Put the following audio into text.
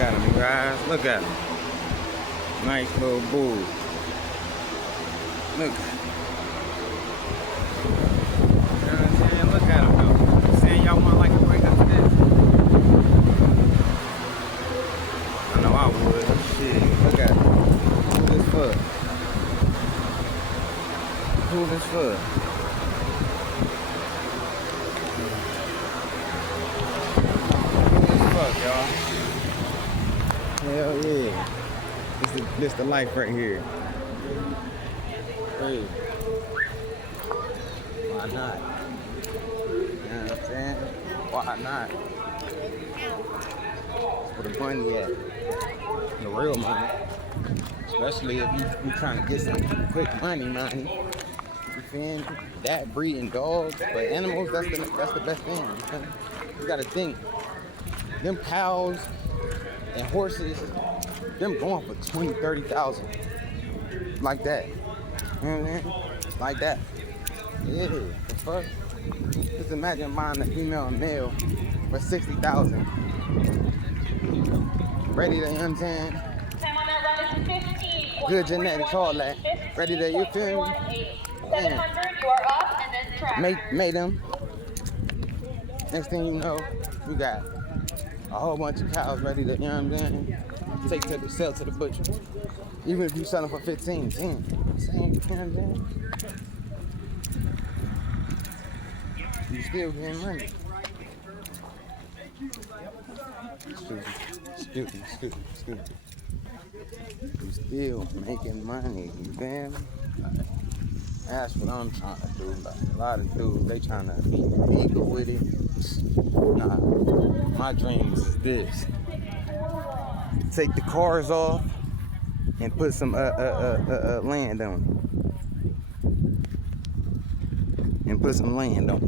at him, guys. Look at him. Nice little bull. Look. You know what I'm saying? Look at him, though. You saying y'all want like to break up to this? I know I would. Shit. Look at him. Who this for? Who this for? Y'all. Hell yeah. This the life right here. Hey. Why not? You know what I'm saying? Why not? That's where the money at. The real money. Especially if you trying to get some quick money. You feel me? That breeding dogs, but animals, that's the best thing. You gotta think. Them cows and horses, them going for 20, 30,000. Like that. You know what I mean? Like that. Yeah, the fuck? Just imagine buying a female and male for 60,000. Ready to, you know what I'm saying? Good genetics, all that. Ready to, you feel me? Man. Made them. Next thing you know, you got a whole bunch of cows ready to, you know what I'm saying? Sell to the butcher. Even if you sell them for 15, 10. Same, you know what I'm saying? You still getting money. Stupid. You still making money, you feel me? That's what I'm trying to do. Like, a lot of dudes, they trying to be legal with it. Nah, my dream is this. Take the cars off and put some land on it. And put some land on it.